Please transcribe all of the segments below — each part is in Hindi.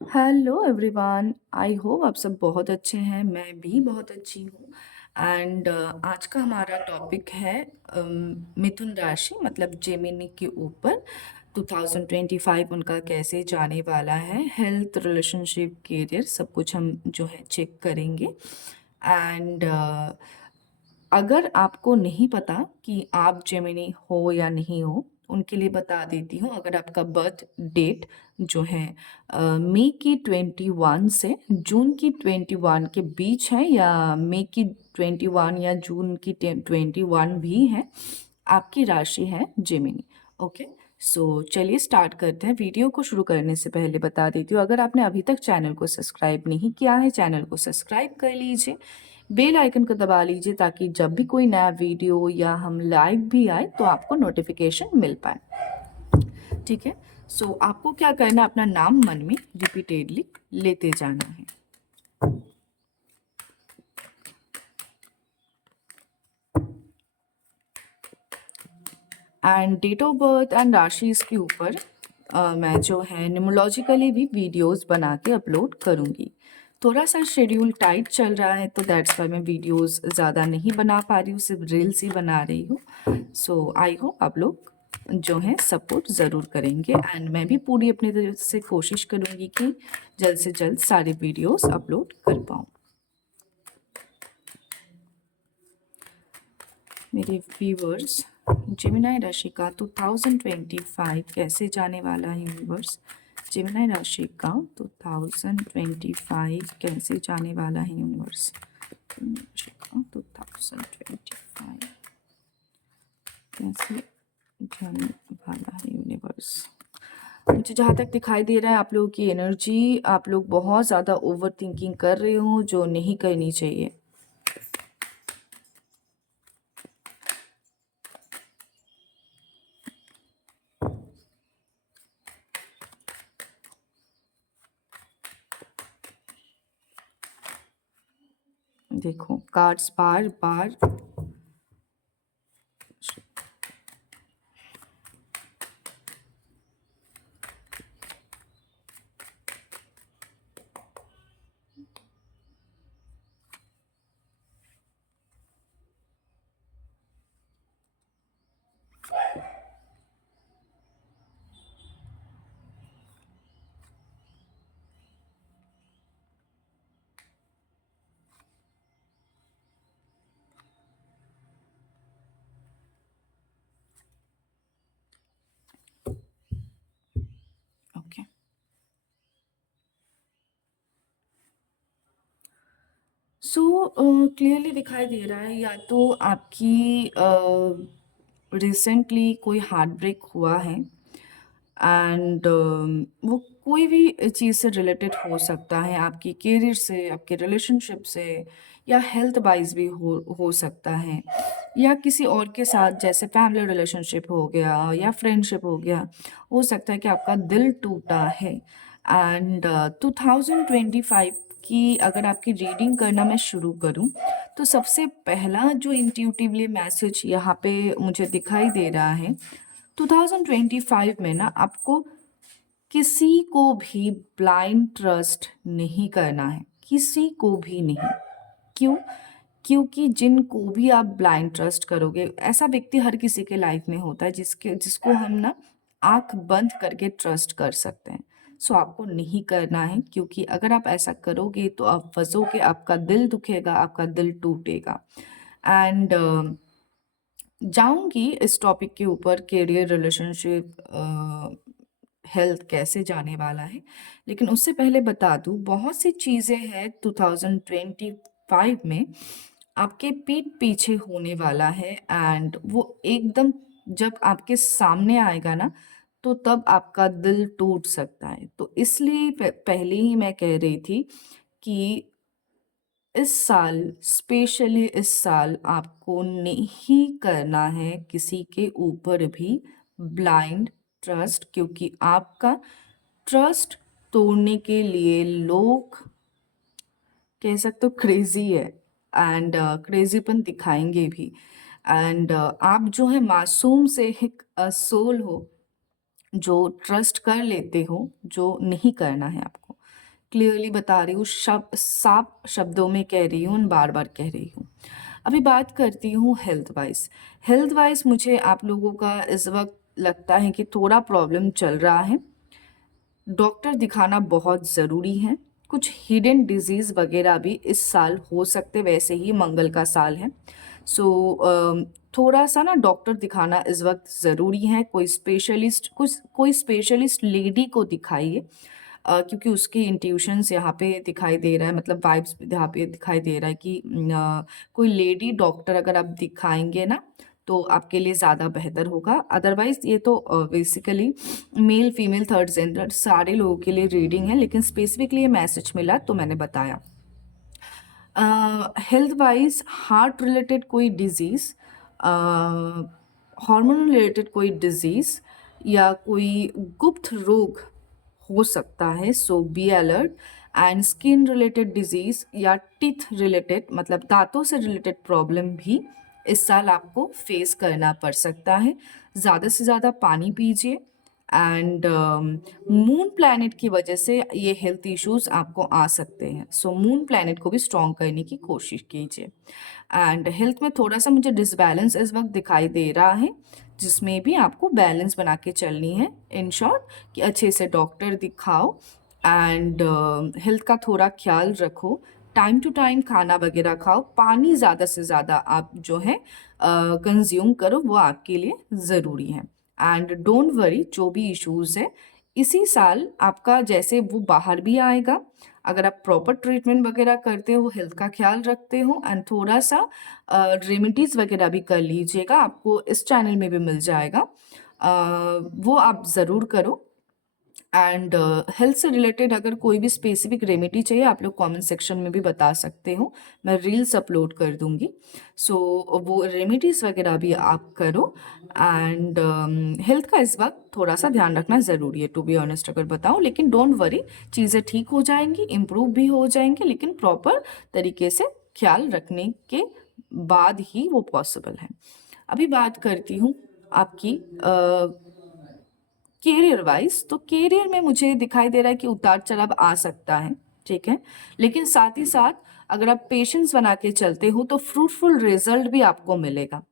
हेलो एवरीवन, आई होप आप सब बहुत अच्छे हैं। मैं भी बहुत अच्छी हूँ। एंड आज का हमारा टॉपिक है मिथुन राशि मतलब जेमिनी के ऊपर 2025 उनका कैसे जाने वाला है। हेल्थ, रिलेशनशिप, करियर सब कुछ हम जो है चेक करेंगे। एंड अगर आपको नहीं पता कि आप जेमिनी हो या नहीं हो, उनके लिए बता देती हूँ। अगर आपका बर्थ डेट जो है मई की 21 से जून की 21 के बीच है, या मई की 21 या जून की 21 भी है, आपकी राशि है जेमिनी। ओके, सो चलिए स्टार्ट करते हैं। वीडियो को शुरू करने से पहले बता देती हूँ, अगर आपने अभी तक चैनल को सब्सक्राइब नहीं किया है, चैनल को सब्सक्राइब कर लीजिए, बेल आइकन को दबा लीजिए, ताकि जब भी कोई नया वीडियो या हम लाइव भी आए तो आपको नोटिफिकेशन मिल पाए। ठीक है, सो आपको क्या करना है, अपना नाम मन में रिपीटेडली लेते जाना है। And date of birth and राशि इसके ऊपर मैं जो है न्यूमरोलॉजिकली भी वीडियोस बना के अपलोड करूँगी। थोड़ा सा शेड्यूल टाइट चल रहा है, तो दैट्स वाई मैं वीडियोस ज़्यादा नहीं बना पा रही हूँ, सिर्फ रील्स ही बना रही हूँ। सो आई होप आप लोग जो है सपोर्ट ज़रूर करेंगे। एंड मैं भी पूरी अपनी तरफ से कोशिश करूँगी कि जल्द से जल्द सारे वीडियोस अपलोड कर पाऊँ। मेरे व्यूवर्स, जेमिनी राशि का 2025 कैसे जाने वाला है यूनिवर्स? जेमिनी राशि का 2025 कैसे जाने वाला है यूनिवर्स? जेमिनी राशि का 2025 कैसे जाने वाला है यूनिवर्स? मुझे जहाँ तक दिखाई दे रहा है, आप लोगों की एनर्जी, आप लोग बहुत ज़्यादा ओवर थिंकिंग कर रहे हो, जो नहीं करनी चाहिए। देखो कार्ड्स बार बार ओके। सो क्लियरली दिखाई दे रहा है, या तो आपकी रिसेंटली कोई हार्ट ब्रेक हुआ है। एंड वो कोई भी चीज़ से रिलेटेड हो सकता है, आपकी करियर से, आपके रिलेशनशिप से, या हेल्थ वाइज भी हो सकता है, या किसी और के साथ, जैसे फैमिली रिलेशनशिप हो गया या फ्रेंडशिप हो गया। हो सकता है कि आपका दिल टूटा है। एंड 2025 की अगर आपकी रीडिंग करना मैं शुरू करूं, तो सबसे पहला जो इंट्यूटिवली मैसेज यहाँ पे मुझे दिखाई दे रहा है, 2025 में ना आपको किसी को भी ब्लाइंड ट्रस्ट नहीं करना है, किसी को भी नहीं। क्यों? क्योंकि जिनको भी आप ब्लाइंड ट्रस्ट करोगे, ऐसा व्यक्ति हर किसी के लाइफ में होता है जिसको हम ना आंख बंद करके ट्रस्ट कर सकते हैं। सो आपको नहीं करना है, क्योंकि अगर आप ऐसा करोगे तो आप फंसोगे, आपका दिल दुखेगा, आपका दिल टूटेगा। एंड जाऊंगी इस टॉपिक के ऊपर, करियर, रिलेशनशिप, हेल्थ कैसे जाने वाला है। लेकिन उससे पहले बता दूं, बहुत सी चीज़ें हैं 2025 में आपके पीठ पीछे होने वाला है। एंड वो एकदम जब आपके सामने आएगा ना, तो तब आपका दिल टूट सकता है। तो इसलिए पहले ही मैं कह रही थी कि इस साल, स्पेशली इस साल, आपको नहीं करना है किसी के ऊपर भी ब्लाइंड ट्रस्ट, क्योंकि आपका ट्रस्ट तोड़ने के लिए लोग, कह सकते हो, क्रेजी है। एंड क्रेजीपन दिखाएंगे भी। एंड आप जो है मासूम से एक सोल हो, जो ट्रस्ट कर लेते हो, जो नहीं करना है आपको। क्लियरली बता रही हूँ, साफ शब्दों में कह रही हूँ, बार बार कह रही हूँ। अभी बात करती हूँ हेल्थ वाइज। हेल्थ वाइज मुझे आप लोगों का इस वक्त लगता है कि थोड़ा प्रॉब्लम चल रहा है, डॉक्टर दिखाना बहुत ज़रूरी है। कुछ हिडन डिजीज़ वगैरह भी इस साल हो सकते, वैसे ही मंगल का साल है। सो थोड़ा सा ना डॉक्टर दिखाना इस वक्त ज़रूरी है। कोई स्पेशलिस्ट लेडी को दिखाइए, क्योंकि उसकी इंट्यूशंस यहाँ पे दिखाई दे रहा है, मतलब वाइब्स यहाँ पे दिखाई दे रहा है कि कोई लेडी डॉक्टर अगर आप दिखाएंगे ना तो आपके लिए ज़्यादा बेहतर होगा। अदरवाइज ये तो basically male female third gender सारे लोगों के लिए रीडिंग है, लेकिन स्पेसिफिकली ये मैसेज मिला तो मैंने बताया। हेल्थ वाइज हार्ट रिलेटेड कोई डिजीज़, हार्मोन रिलेटेड कोई डिजीज़ या कोई गुप्त रोग हो सकता है, so be alert. And skin related disease या टीथ रिलेटेड मतलब दांतों से रिलेटेड प्रॉब्लम भी इस साल आपको फेस करना पड़ सकता है। ज़्यादा से ज़्यादा पानी पीजिए। एंड मून प्लैनेट की वजह से ये हेल्थ इश्यूज आपको आ सकते हैं, सो मून प्लैनेट को भी स्ट्रॉन्ग करने की कोशिश कीजिए। एंड हेल्थ में थोड़ा सा मुझे डिसबैलेंस इस वक्त दिखाई दे रहा है, जिसमें भी आपको बैलेंस बना के चलनी है। इन शॉर्ट कि अच्छे से डॉक्टर दिखाओ एंड हेल्थ का थोड़ा ख्याल रखो, टाइम टू टाइम खाना वगैरह खाओ, पानी ज़्यादा से ज़्यादा आप जो है कंज्यूम करो, वो आपके लिए ज़रूरी है। एंड डोंट वरी, जो भी इश्यूज है इसी साल आपका जैसे वो बाहर भी आएगा, अगर आप प्रॉपर ट्रीटमेंट वगैरह करते हो, हेल्थ का ख्याल रखते हो एंड थोड़ा सा रेमेडीज वगैरह भी कर लीजिएगा, आपको इस चैनल में भी मिल जाएगा, वो आप ज़रूर करो। एंड हेल्थ से रिलेटेड अगर कोई भी स्पेसिफिक रेमेडी चाहिए आप लोग कमेंट सेक्शन में भी बता सकते हो, मैं रील्स अपलोड कर दूंगी। सो वो रेमेडीज़ वगैरह भी आप करो। एंड हेल्थ का इस वक्त थोड़ा सा ध्यान रखना ज़रूरी है, टू बी ऑनेस्ट अगर बताऊँ, लेकिन डोंट वरी, चीज़ें ठीक हो जाएंगी, इम्प्रूव भी हो जाएंगी, लेकिन प्रॉपर तरीके से ख्याल रखने के बाद ही वो पॉसिबल है। अभी बात करती हूँ आपकी कैरियर वाइज। तो कैरियर में मुझे दिखाई दे रहा है कि उतार चढ़ाव आ सकता है, ठीक है, लेकिन साथ ही साथ अगर आप पेशेंस बना के चलते हो तो फ्रूटफुल रिजल्ट भी आपको मिलेगा,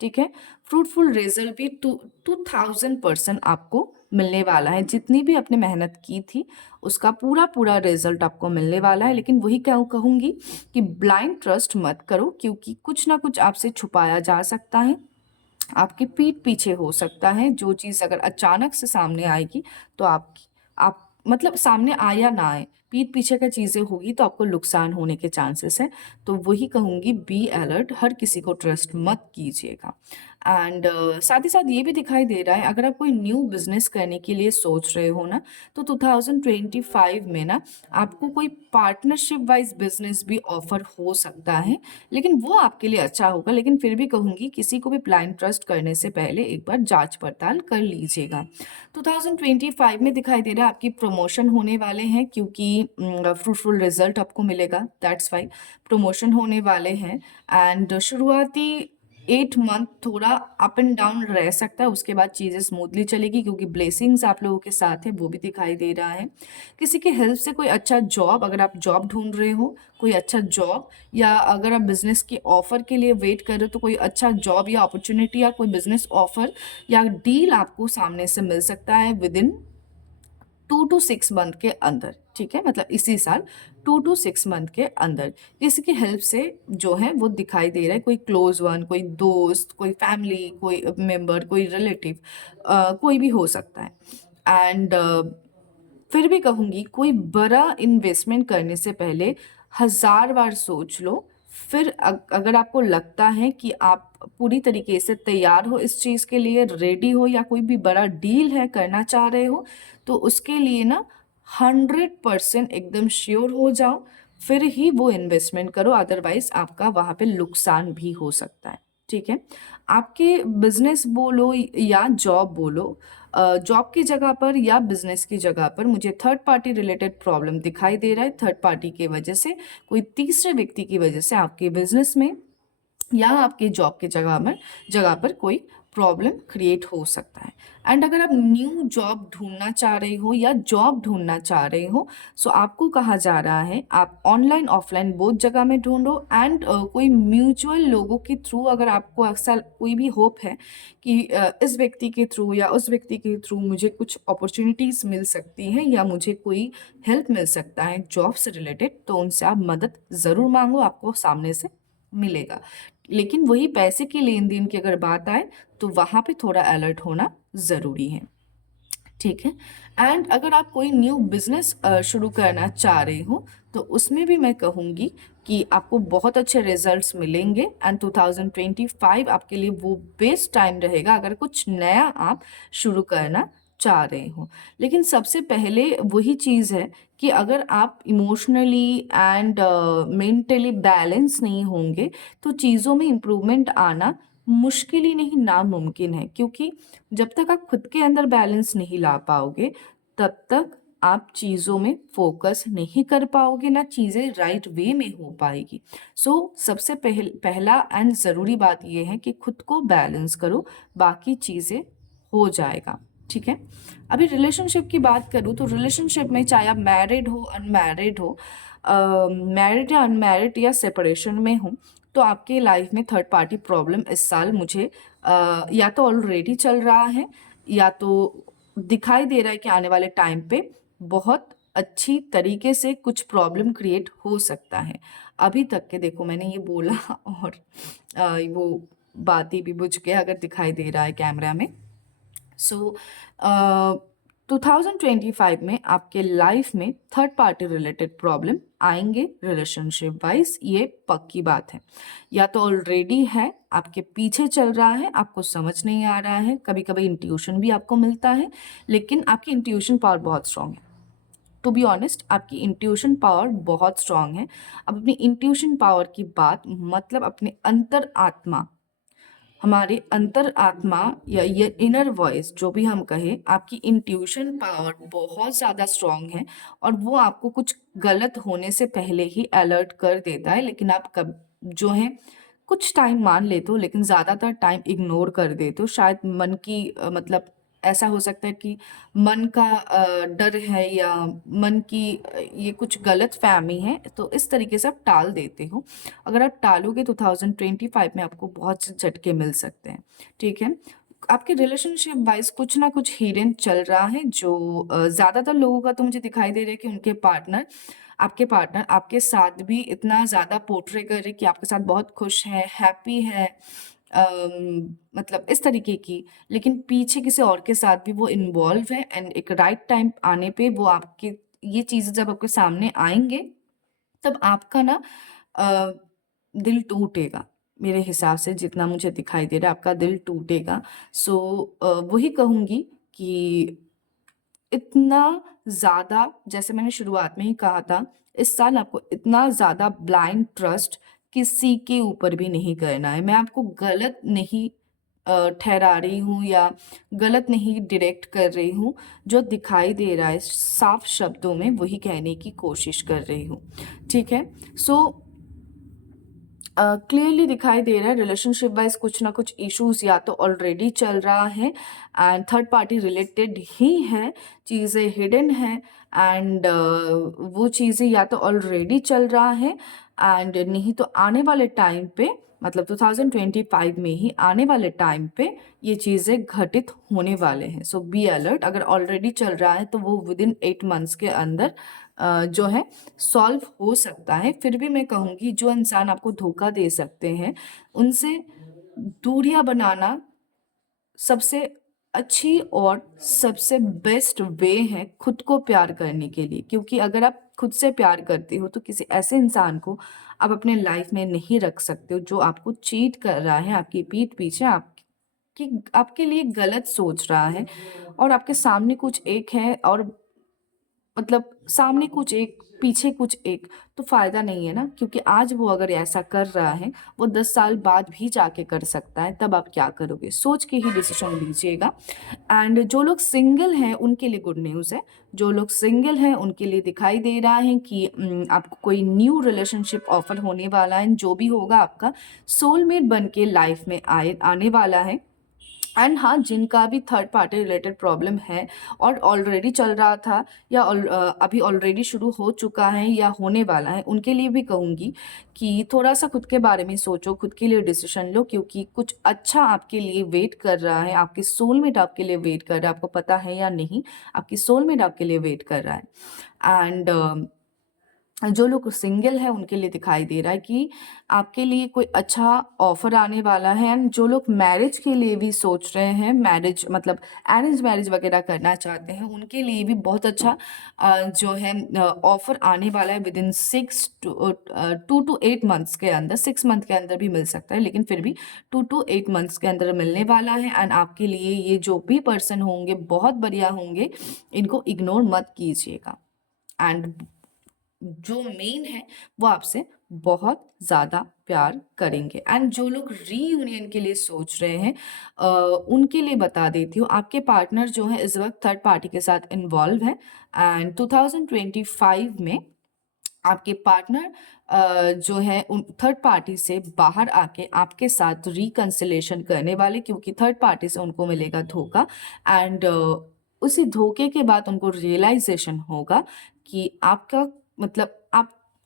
ठीक है। फ्रूटफुल रिजल्ट भी 2000% आपको मिलने वाला है, जितनी भी आपने मेहनत की थी उसका पूरा पूरा रिजल्ट आपको मिलने वाला है। लेकिन वही कहूँगी कि ब्लाइंड ट्रस्ट मत करो, क्योंकि कुछ ना कुछ आपसे छुपाया जा सकता है, आपकी पीठ पीछे हो सकता है। जो चीज़ अगर अचानक से सामने आएगी तो आप मतलब सामने आए या ना आए, पीठ पीछे का चीज़ें होगी तो आपको नुकसान होने के चांसेस हैं। तो वही कहूँगी, बी अलर्ट, हर किसी को ट्रस्ट मत कीजिएगा। एंड साथ ही साथ ये भी दिखाई दे रहा है, अगर आप कोई न्यू बिजनेस करने के लिए सोच रहे हो ना, तो 2025 में ना आपको कोई पार्टनरशिप वाइज बिजनेस भी ऑफर हो सकता है, लेकिन वो आपके लिए अच्छा होगा। लेकिन फिर भी कहूँगी, किसी को भी ब्लाइंड ट्रस्ट करने से पहले एक बार जांच पड़ताल कर लीजिएगा। 2025 में दिखाई दे रहा है आपकी प्रमोशन होने वाले हैं, क्योंकि फ्रूटफुल रिजल्ट आपको मिलेगा, दैट्स वाई प्रमोशन होने वाले हैं। एंड शुरुआती 8 मंथ थोड़ा अप एंड डाउन रह सकता है, उसके बाद चीज़ें स्मूथली चलेगी, क्योंकि ब्लेसिंग्स आप लोगों के साथ है, वो भी दिखाई दे रहा है। किसी की हेल्प से कोई अच्छा जॉब, अगर आप जॉब ढूंढ रहे हो, कोई अच्छा जॉब, या अगर आप बिजनेस के ऑफर के लिए वेट कर रहे हो तो कोई अच्छा जॉब या अपॉर्चुनिटी या कोई बिजनेस ऑफर या डील आपको सामने से मिल सकता है विद इन 2 to 6 मंथ के अंदर, ठीक है, मतलब इसी साल 2 to 6 मंथ के अंदर किसी की हेल्प से जो है वो दिखाई दे रहा है, कोई क्लोज वन, कोई दोस्त, कोई फैमिली, कोई मेंबर, कोई रिलेटिव, कोई भी हो सकता है। एंड फिर भी कहूँगी, कोई बड़ा इन्वेस्टमेंट करने से पहले 1000 बार सोच लो। फिर अगर आपको लगता है कि आप पूरी तरीके से तैयार हो इस चीज़ के लिए, रेडी हो, या कोई भी बड़ा डील है करना चाह रहे हो, तो उसके लिए ना 100% एकदम श्योर हो जाओ, फिर ही वो इन्वेस्टमेंट करो, अदरवाइज आपका वहाँ पे नुकसान भी हो सकता है, ठीक है। आपके बिजनेस बोलो या जॉब बोलो, जॉब की जगह पर या बिजनेस की जगह पर मुझे थर्ड पार्टी रिलेटेड प्रॉब्लम दिखाई दे रहा है। थर्ड पार्टी की वजह से, कोई तीसरे व्यक्ति की वजह से आपके बिजनेस में या आपकी जॉब की जगह पर कोई प्रॉब्लम क्रिएट हो सकता है। एंड अगर आप न्यू जॉब ढूंढना चाह रहे हो या जॉब ढूंढना चाह रहे हो, सो आपको कहा जा रहा है आप ऑनलाइन ऑफलाइन बोथ जगह में ढूंढो। एंड कोई म्यूचुअल लोगों के थ्रू अगर आपको अक्सर कोई भी होप है कि इस व्यक्ति के थ्रू या उस व्यक्ति के थ्रू मुझे कुछ अपॉर्चुनिटीज मिल सकती हैं या मुझे कोई हेल्प मिल सकता है जॉब से रिलेटेड, तो उनसे आप मदद ज़रूर मांगो, आपको सामने से मिलेगा। लेकिन वही पैसे की लेन देन की अगर बात आए तो वहाँ पे थोड़ा अलर्ट होना ज़रूरी है। ठीक है। एंड अगर आप कोई न्यू बिजनेस शुरू करना चाह रहे हो तो उसमें भी मैं कहूँगी कि आपको बहुत अच्छे रिजल्ट्स मिलेंगे। एंड 2025 आपके लिए वो बेस्ट टाइम रहेगा अगर कुछ नया आप शुरू करना चाह रहे हो। लेकिन सबसे पहले वही चीज़ है कि अगर आप इमोशनली एंड मेंटली बैलेंस नहीं होंगे तो चीज़ों में इम्प्रूवमेंट आना मुश्किल ही नहीं नामुमकिन है। क्योंकि जब तक आप खुद के अंदर बैलेंस नहीं ला पाओगे तब तक आप चीज़ों में फोकस नहीं कर पाओगे, ना चीज़ें राइट वे में हो पाएगी। सबसे पहला एंड ज़रूरी बात यह है कि खुद को बैलेंस करो, बाकी चीज़ें हो जाएगा। ठीक है। अभी रिलेशनशिप की बात करूँ तो रिलेशनशिप में चाहे आप मैरिड हो अनमैरिड हो, मैरिड या अनमैरिड या सेपरेशन में हो, तो आपके लाइफ में थर्ड पार्टी प्रॉब्लम इस साल मुझे या तो ऑलरेडी चल रहा है या तो दिखाई दे रहा है कि आने वाले टाइम पे बहुत अच्छी तरीके से कुछ प्रॉब्लम क्रिएट हो सकता है। अभी तक के देखो मैंने ये बोला और वो बातें भी बुझ गया अगर दिखाई दे रहा है कैमरा में। सो 2025 में आपके लाइफ में थर्ड पार्टी रिलेटेड प्रॉब्लम आएंगे रिलेशनशिप वाइज, ये पक्की बात है। या तो ऑलरेडी है, आपके पीछे चल रहा है, आपको समझ नहीं आ रहा है, कभी कभी इंट्यूशन भी आपको मिलता है, लेकिन आपकी इंट्यूशन पावर बहुत स्ट्रांग है। टू बी ऑनेस्ट आपकी इंट्यूशन पावर बहुत स्ट्रांग है। अब अपनी इंट्यूशन पावर की बात मतलब अपने अंतर आत्मा, हमारे अंतर आत्मा या ये इनर वॉइस जो भी हम कहें, आपकी इंट्यूशन पावर बहुत ज़्यादा स्ट्रांग है और वो आपको कुछ गलत होने से पहले ही अलर्ट कर देता है। लेकिन आप कब जो है कुछ टाइम मान लेते हो लेकिन ज़्यादातर टाइम इग्नोर कर देते हो। शायद मन की मतलब ऐसा हो सकता है कि मन का डर है या मन की ये कुछ गलत फहमी है, तो इस तरीके से आप टाल देते हो। अगर आप टालोगे तो 2025 में आपको बहुत से झटके मिल सकते हैं। ठीक है। आपके रिलेशनशिप वाइज कुछ ना कुछ हिडन चल रहा है जो ज़्यादातर लोगों का तो मुझे दिखाई दे रहा है कि उनके पार्टनर आपके साथ भी इतना ज़्यादा पोर्ट्रे कर रहे कि आपके साथ बहुत खुश है, हैप्पी है, मतलब इस तरीके की, लेकिन पीछे किसी और के साथ भी वो इन्वॉल्व है। एंड एक राइट टाइम आने पे वो आपके ये चीज़ें जब आपके सामने आएंगे तब आपका ना अ, दिल टूटेगा। मेरे हिसाब से जितना मुझे दिखाई दे रहा है आपका दिल टूटेगा। सो वही कहूँगी कि इतना ज़्यादा, जैसे मैंने शुरुआत में ही कहा था, इस साल आपको इतना ज़्यादा ब्लाइंड ट्रस्ट किसी के ऊपर भी नहीं करना है। मैं आपको गलत नहीं ठहरा रही हूँ या गलत नहीं डायरेक्ट कर रही हूँ। जो दिखाई दे रहा है साफ शब्दों में वही कहने की कोशिश कर रही हूँ। ठीक है। सो क्लियरली दिखाई दे रहा है रिलेशनशिप वाइज कुछ ना कुछ इश्यूज या तो ऑलरेडी चल रहा है एंड थर्ड पार्टी रिलेटेड ही है, चीज़ें हिडन है। एंड वो चीज़ें या तो ऑलरेडी चल रहा है एंड नहीं तो आने वाले टाइम पे, मतलब 2025 में ही आने वाले टाइम पे ये चीज़ें घटित होने वाले हैं। सो बी अलर्ट। अगर ऑलरेडी चल रहा है तो वो विद इन 8 मंथ्स के अंदर जो है सॉल्व हो सकता है। फिर भी मैं कहूँगी जो इंसान आपको धोखा दे सकते हैं उनसे दूरियां बनाना सबसे अच्छी और सबसे बेस्ट वे है खुद को प्यार करने के लिए। क्योंकि अगर आप खुद से प्यार करते हो तो किसी ऐसे इंसान को आप अपने लाइफ में नहीं रख सकते हो जो आपको चीट कर रहा है, आपकी पीठ पीछे आपकी आपके लिए गलत सोच रहा है और आपके सामने कुछ एक है और मतलब सामने कुछ एक पीछे कुछ एक, तो फायदा नहीं है ना। क्योंकि आज वो अगर ऐसा कर रहा है वो 10 साल बाद भी जाके कर सकता है, तब आप क्या करोगे, सोच के ही डिसीजन लीजिएगा। एंड जो लोग सिंगल हैं उनके लिए गुड न्यूज़ है। जो लोग सिंगल हैं उनके लिए दिखाई दे रहा है कि आपको कोई न्यू रिलेशनशिप ऑफर होने वाला है। जो भी होगा आपका सोलमेट बन के लाइफ में आने वाला है। एंड हाँ, जिनका भी थर्ड पार्टी रिलेटेड प्रॉब्लम है और ऑलरेडी चल रहा था या अभी ऑलरेडी शुरू हो चुका है या होने वाला है, उनके लिए भी कहूँगी कि थोड़ा सा खुद के बारे में सोचो, खुद के लिए डिसीजन लो, क्योंकि कुछ अच्छा आपके लिए वेट कर रहा है, आपकी सोलमेट आपके लिए वेट कर रहा है, आपको पता है या नहीं, आपकी सोलमेट आपके लिए वेट कर रहा है। एंड जो लोग सिंगल है उनके लिए दिखाई दे रहा है कि आपके लिए कोई अच्छा ऑफर आने वाला है। एंड जो लोग मैरिज के लिए भी सोच रहे हैं, मैरिज मतलब अरेंज मैरिज वगैरह करना चाहते हैं, उनके लिए भी बहुत अच्छा जो है ऑफर आने वाला है विद इन 2 to 8 मंथ्स के अंदर। 6 मंथ के अंदर भी मिल सकता है, लेकिन फिर भी 2 to 8 मंथ्स के अंदर मिलने वाला है। एंड आपके लिए ये जो भी पर्सन होंगे बहुत बढ़िया होंगे, इनको इग्नोर मत कीजिएगा। एंड जो मेन है वो आपसे बहुत ज़्यादा प्यार करेंगे। एंड जो लोग रीयूनियन के लिए सोच रहे हैं, उनके लिए बता देती हूँ, आपके पार्टनर जो है इस वक्त थर्ड पार्टी के साथ इन्वॉल्व है। एंड 2025 में आपके पार्टनर जो है उन थर्ड पार्टी से बाहर आके आपके साथ रिकंसिलेशन करने वाले, क्योंकि थर्ड पार्टी से उनको मिलेगा धोखा। एंड उसी धोखे के बाद उनको रियलाइजेशन होगा कि आपका मतलब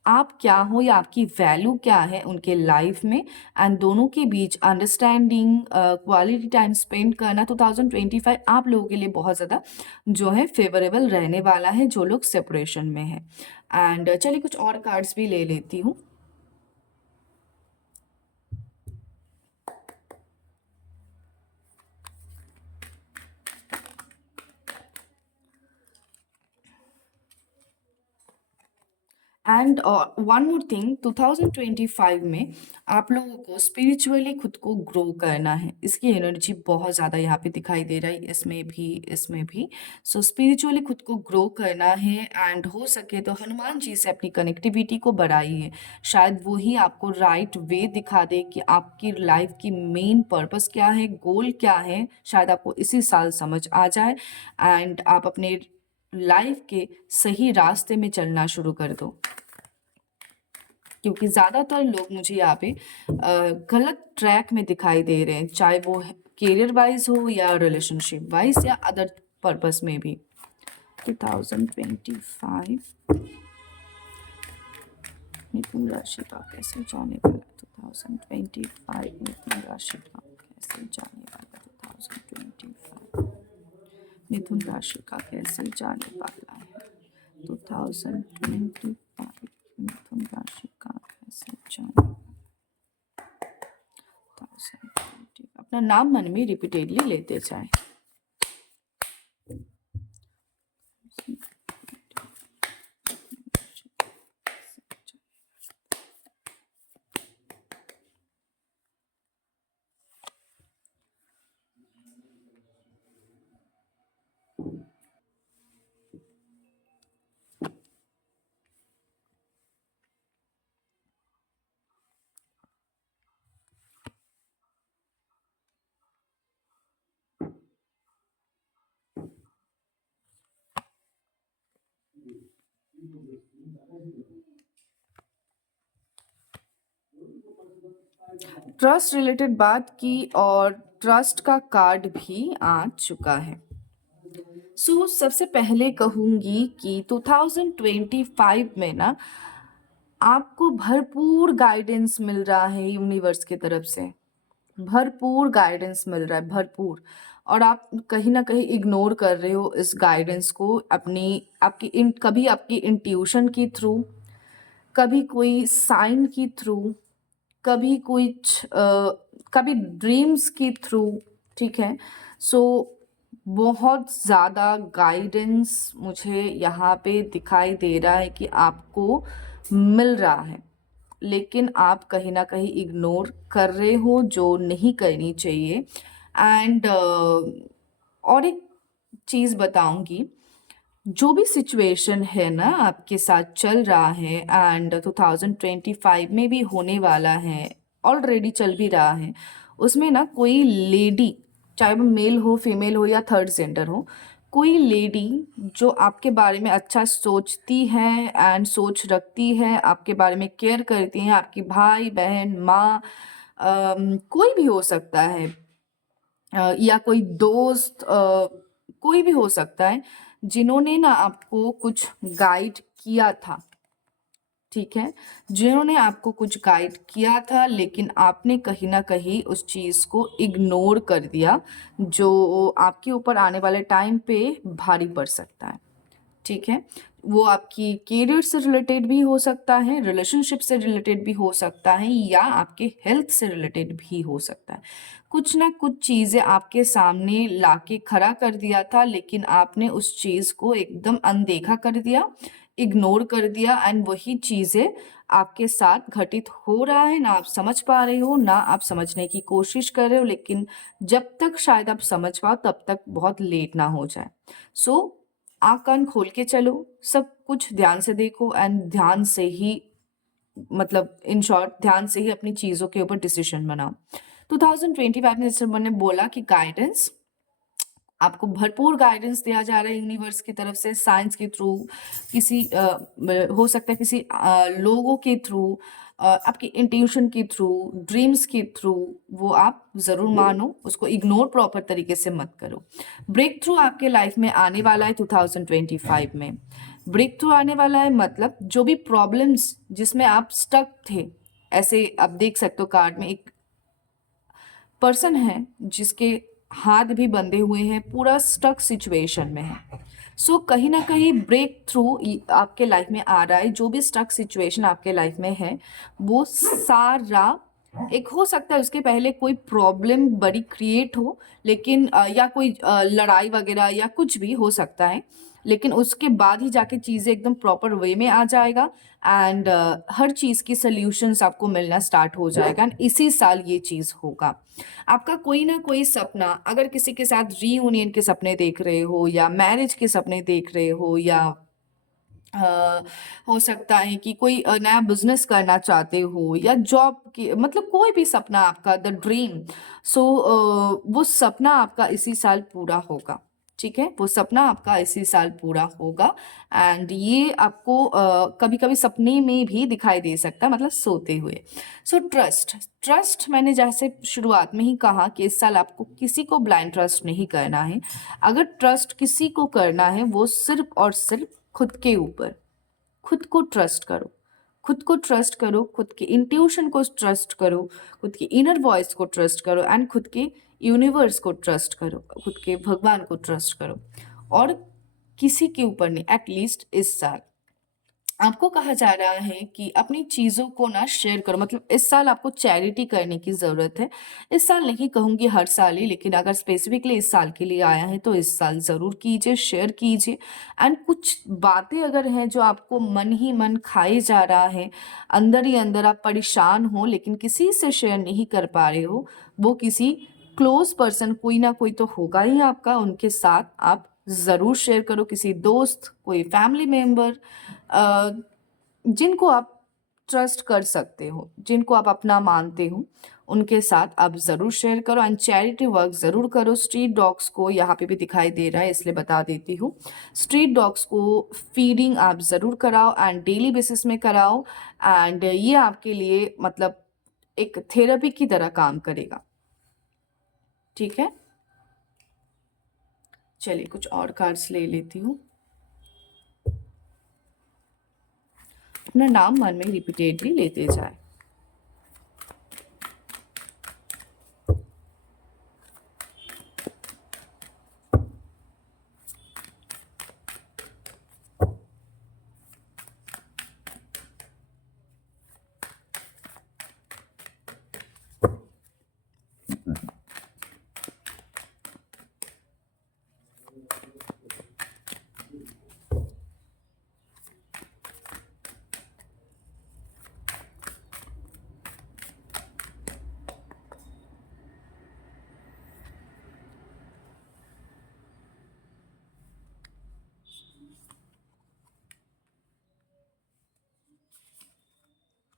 आप क्या हो या आपकी वैल्यू क्या है उनके लाइफ में। एंड दोनों के बीच अंडरस्टैंडिंग, क्वालिटी टाइम स्पेंड करना 2025 आप लोगों के लिए बहुत ज़्यादा जो है फेवरेबल रहने वाला है, जो लोग सेपरेशन में है। एंड चलिए कुछ और कार्ड्स भी ले लेती हूँ। एंड वन मोर थिंग, 2025 में आप लोगों को स्पिरिचुअली खुद को ग्रो करना है। इसकी एनर्जी बहुत ज़्यादा यहाँ पे दिखाई दे रहा है, इसमें भी। सो स्पिरिचुअली खुद को ग्रो करना है। एंड हो सके तो हनुमान जी से अपनी कनेक्टिविटी को बढ़ाइए, शायद वो ही आपको राइट वे दिखा दे कि आपकी लाइफ की मेन पर्पस क्या है, गोल क्या है। शायद आपको इसी साल समझ आ जाए एंड आप अपने लाइफ के सही रास्ते में चलना शुरू कर दो, क्योंकि ज़्यादातर लोग मुझे यहाँ पे गलत ट्रैक में दिखाई दे रहे हैं, चाहे वो करियर वाइज हो या रिलेशनशिप वाइज या अदर पर्पस में भी। 2025 मिथुन राशि का कैसे जाने वाला? 2025 मिथुन राशि का कैसे जाने वाला? 2025 मिथुन राशि का कैसे जाने वाला है? 2025 मिथुन राशि का कैसे जाने? 2020 अपना नाम मन में रिपीटेडली लेते जाए। ट्रस्ट रिलेटेड बात की और ट्रस्ट का कार्ड भी आ चुका है। सो सबसे पहले कहूँगी कि 2025 में ना आपको भरपूर गाइडेंस मिल रहा है यूनिवर्स की तरफ से, भरपूर गाइडेंस मिल रहा है, भरपूर। और आप कहीं ना कहीं इग्नोर कर रहे हो इस गाइडेंस को, कभी आपकी इंट्यूशन के थ्रू, कभी कोई साइन के थ्रू, कभी कभी ड्रीम्स के थ्रू, ठीक है। सो बहुत ज़्यादा गाइडेंस मुझे यहाँ पे दिखाई दे रहा है कि आपको मिल रहा है, लेकिन आप कहीं ना कहीं इग्नोर कर रहे हो, जो नहीं करनी चाहिए। एंड और एक चीज़ बताऊंगी, जो भी सिचुएशन है ना आपके साथ चल रहा है एंड 2025 में भी होने वाला है, ऑलरेडी चल भी रहा है, उसमें ना कोई लेडी, चाहे वो मेल हो फीमेल हो या थर्ड जेंडर हो, कोई लेडी जो आपके बारे में अच्छा सोचती है एंड सोच रखती है, आपके बारे में केयर करती हैं, आपकी भाई बहन माँ, कोई भी हो सकता है, या कोई दोस्त, कोई भी हो सकता है जिन्होंने ना आपको कुछ गाइड किया था, ठीक है, जिन्होंने आपको कुछ गाइड किया था लेकिन आपने कहीं ना कहीं उस चीज़ को इग्नोर कर दिया, जो आपके ऊपर आने वाले टाइम पे भारी पड़ सकता है। ठीक है, वो आपकी करियर से रिलेटेड भी हो सकता है, रिलेशनशिप से रिलेटेड भी हो सकता है, या आपके हेल्थ से रिलेटेड भी हो सकता है। कुछ ना कुछ चीज़ें आपके सामने लाके खड़ा कर दिया था लेकिन आपने उस चीज़ को एकदम अनदेखा कर दिया, इग्नोर कर दिया, एंड वही चीज़ें आपके साथ घटित हो रहा है, ना आप समझ पा रहे हो, ना आप समझने की कोशिश कर रहे हो, लेकिन जब तक शायद आप समझ पाओ तब तक बहुत लेट ना हो जाए। सो आँख कान खोल के चलो, सब कुछ ध्यान से देखो, एंड ध्यान से ही, मतलब इन शॉर्ट ध्यान से ही अपनी चीज़ों के ऊपर डिसीजन बनाओ। 2025 में जैसे मैंने बोला कि गाइडेंस, आपको भरपूर गाइडेंस दिया जा रहा है यूनिवर्स की तरफ से, साइंस के थ्रू, किसी हो सकता है किसी लोगों के थ्रू, आपकी इंट्यूशन के थ्रू, ड्रीम्स के थ्रू, वो आप ज़रूर मानो, उसको इग्नोर प्रॉपर तरीके से मत करो। ब्रेक थ्रू आपके लाइफ में आने वाला है 2025 में। ब्रेक थ्रू आने वाला है मतलब जो भी प्रॉब्लम्स जिसमें आप स्टक थे, ऐसे आप देख सकते हो कार्ड में एक पर्सन है जिसके हाथ भी बंधे हुए हैं, पूरा स्टक सिचुएशन में है। सो कहीं ना कहीं ब्रेक थ्रू आपके लाइफ में आ रहा है। जो भी स्टक सिचुएशन आपके लाइफ में है वो सारा, एक हो सकता है उसके पहले कोई प्रॉब्लम बड़ी क्रिएट हो, लेकिन या कोई लड़ाई वगैरह या कुछ भी हो सकता है, लेकिन उसके बाद ही जाके चीज़ें एकदम प्रॉपर वे में आ जाएगा, एंड हर चीज़ की सल्यूशंस आपको मिलना स्टार्ट हो जाएगा, एंड इसी साल ये चीज़ होगा। आपका कोई ना कोई सपना, अगर किसी के साथ रीयूनियन के सपने देख रहे हो, या मैरिज के सपने देख रहे हो, या अ, हो सकता है कि कोई नया बिजनेस करना चाहते हो, या जॉब की, मतलब कोई भी सपना आपका, द ड्रीम, सो वो सपना आपका इसी साल पूरा होगा। ठीक है, वो सपना आपका इसी साल पूरा होगा, एंड ये आपको कभी कभी सपने में भी दिखाई दे सकता है, मतलब सोते हुए। सो ट्रस्ट, ट्रस्ट मैंने जैसे शुरुआत में ही कहा कि इस साल आपको किसी को ब्लाइंड ट्रस्ट नहीं करना है। अगर ट्रस्ट किसी को करना है वो सिर्फ और सिर्फ खुद के ऊपर। खुद को ट्रस्ट करो, खुद को ट्रस्ट करो, खुद के इंट्यूशन को ट्रस्ट करो, खुद की इनर वॉइस को ट्रस्ट करो, एंड खुद के यूनिवर्स को ट्रस्ट करो, खुद के भगवान को ट्रस्ट करो, और किसी के ऊपर नहीं। एटलीस्ट इस साल आपको कहा जा रहा है कि अपनी चीज़ों को ना शेयर करो, मतलब इस साल आपको चैरिटी करने की ज़रूरत है। इस साल नहीं कहूँगी हर साल ही, लेकिन अगर स्पेसिफिकली इस साल के लिए आया है तो इस साल ज़रूर कीजिए, शेयर कीजिए। एंड कुछ बातें अगर हैं जो आपको मन ही मन खाए जा रहा है, अंदर ही अंदर आप परेशान हो लेकिन किसी से शेयर नहीं कर पा रहे हो, वो किसी क्लोज पर्सन, कोई ना कोई तो होगा ही आपका, उनके साथ आप ज़रूर शेयर करो। किसी दोस्त, कोई फैमिली मेम्बर, जिनको आप ट्रस्ट कर सकते हो, जिनको आप अपना मानते हो, उनके साथ आप ज़रूर शेयर करो, एंड चैरिटी वर्क ज़रूर करो। स्ट्रीट डॉग्स को, यहाँ पे भी दिखाई दे रहा है इसलिए बता देती हूँ, स्ट्रीट डॉग्स को फीडिंग आप ज़रूर कराओ, एंड डेली बेसिस में कराओ, एंड ये आपके लिए मतलब एक थेरेपी की तरह काम करेगा। ठीक है, चलिए कुछ और कार्ड्स ले लेती हूँ। अपना नाम मन में रिपीटेडली लेते जाए।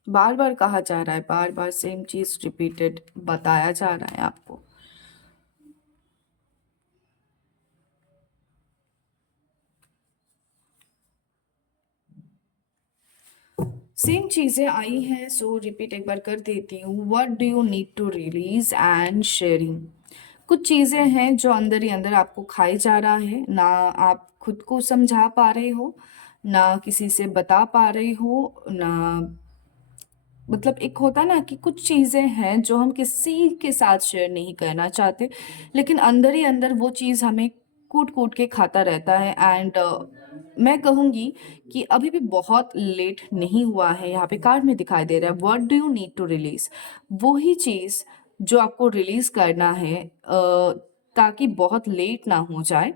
बार बार कहा जा रहा है, बार बार सेम चीज रिपीटेड बताया जा रहा है आपको। सेम चीजें आई हैं, सो रिपीट एक बार कर देती हूँ। What do you need to release and sharing. कुछ चीज़ें हैं जो अंदर ही अंदर आपको खाए जा रहा है, ना आप खुद को समझा पा रहे हो, ना किसी से बता पा रहे हो, ना मतलब एक होता है ना कि कुछ चीज़ें हैं जो हम किसी के साथ शेयर नहीं करना चाहते, लेकिन अंदर ही अंदर वो चीज़ हमें कूट-कूट के खाता रहता है। एंड मैं कहूँगी कि अभी भी बहुत लेट नहीं हुआ है। यहाँ पे कार्ड में दिखाई दे रहा है, what do you need to release? वो ही चीज़ जो आपको रिलीज़ करना है ताकि बहुत लेट ना हो जाए,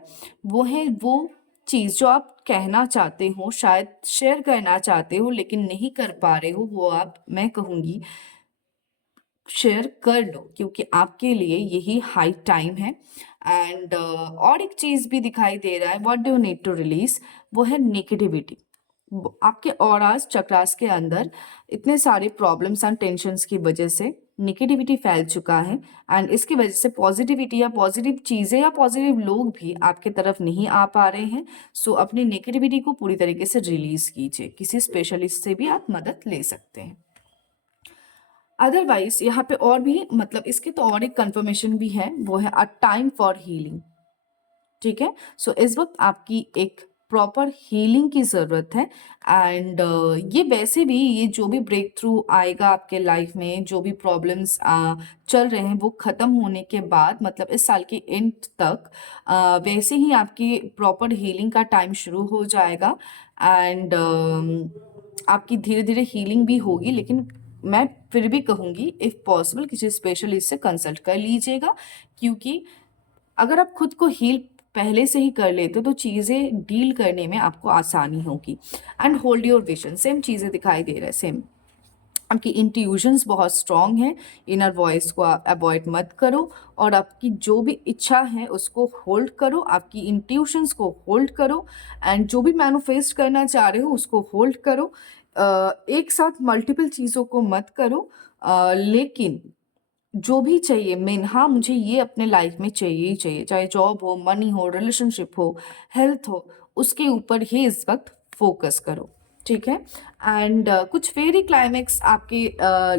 वो है वो चीज़ जो आप कहना चाहते हो, शायद शेयर करना चाहते हो लेकिन नहीं कर पा रहे हो, वो आप मैं कहूँगी शेयर कर लो, क्योंकि आपके लिए यही हाई टाइम है। एंड और एक चीज़ भी दिखाई दे रहा है, what do you need to release, वो है नेगेटिविटी। आपके ऑरास चक्रास के अंदर इतने सारे प्रॉब्लम्स एंड टेंशन्स की वजह से नेगेटिविटी फैल चुका है, एंड इसकी वजह से पॉजिटिविटी या पॉजिटिव चीज़ें या पॉजिटिव लोग भी आपके तरफ नहीं आ पा रहे हैं। सो अपनी नेगेटिविटी को पूरी तरीके से रिलीज़ कीजिए, किसी स्पेशलिस्ट से भी आप मदद ले सकते हैं। अदरवाइज यहाँ पे और भी मतलब इसके तो और एक कंफर्मेशन भी है, वो है अ टाइम फॉर हीलिंग। ठीक है, सो इस वक्त आपकी एक प्रॉपर हीलिंग की ज़रूरत है। एंड ये वैसे भी ये जो भी ब्रेक थ्रू आएगा आपके लाइफ में, जो भी प्रॉब्लम्स चल रहे हैं वो ख़त्म होने के बाद, मतलब इस साल के एंड तक वैसे ही आपकी प्रॉपर हीलिंग का टाइम शुरू हो जाएगा। एंड आपकी धीरे धीरे हीलिंग भी होगी, लेकिन मैं फिर भी कहूँगी इफ़ पॉसिबल किसी स्पेशलिस्ट से कंसल्ट कर लीजिएगा, क्योंकि अगर आप खुद को हील पहले से ही कर लेते हो तो चीज़ें डील करने में आपको आसानी होगी। And hold your vision, same चीज़ें दिखाई दे रहा है, सेम आपकी इंट्यूशंस बहुत स्ट्रांग है, इनर वॉइस को अवॉइड मत करो, और आपकी जो भी इच्छा है उसको होल्ड करो, आपकी इंट्यूशंस को होल्ड करो, एंड जो भी मैनिफेस्ट करना चाह रहे हो उसको होल्ड करो। एक साथ मल्टीपल चीज़ों को मत करो, लेकिन जो भी चाहिए मेन, हाँ मुझे ये अपने लाइफ में चाहिए ही चाहिए, चाहे जॉब हो, मनी हो, रिलेशनशिप हो, हेल्थ हो, उसके ऊपर ही इस वक्त फोकस करो। ठीक है, एंड कुछ फेरी क्लाइमेक्स आपके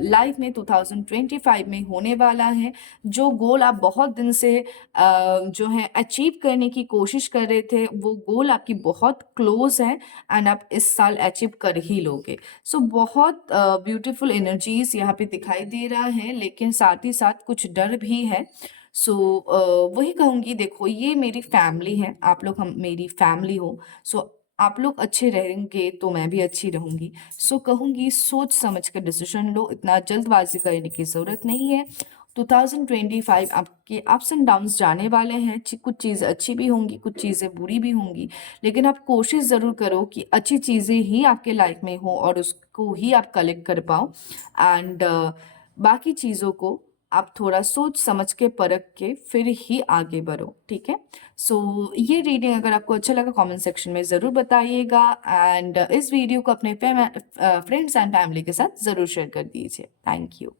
लाइफ में 2025 में होने वाला है। जो गोल आप बहुत दिन से जो है अचीव करने की कोशिश कर रहे थे, वो गोल आपकी बहुत क्लोज है, एंड आप इस साल अचीव कर ही लोगे। सो बहुत ब्यूटीफुल एनर्जीज यहाँ पे दिखाई दे रहा है, लेकिन साथ ही साथ कुछ डर भी है। सो वही कहूँगी, देखो ये मेरी फैमिली है, आप लोग हम मेरी फैमिली हो। सो आप लोग अच्छे रहेंगे तो मैं भी अच्छी रहूँगी। सो कहूँगी सोच समझ कर डिसीजन लो, इतना जल्दबाजी करने की ज़रूरत नहीं है। 2025 आपके अप्स एंड डाउन्स जाने वाले हैं, कुछ चीज़ें अच्छी भी होंगी, कुछ चीज़ें बुरी भी होंगी, लेकिन आप कोशिश ज़रूर करो कि अच्छी चीज़ें ही आपके लाइफ में हो और उसको ही आप कलेक्ट कर पाओ। एंड बाकी चीज़ों को आप थोड़ा सोच समझ के परख के फिर ही आगे बढ़ो। ठीक है, सो ये रीडिंग अगर आपको अच्छा लगा कमेंट सेक्शन में ज़रूर बताइएगा, एंड इस वीडियो को अपने फ्रेंड्स एंड फैमिली के साथ ज़रूर शेयर कर दीजिए। Thank you.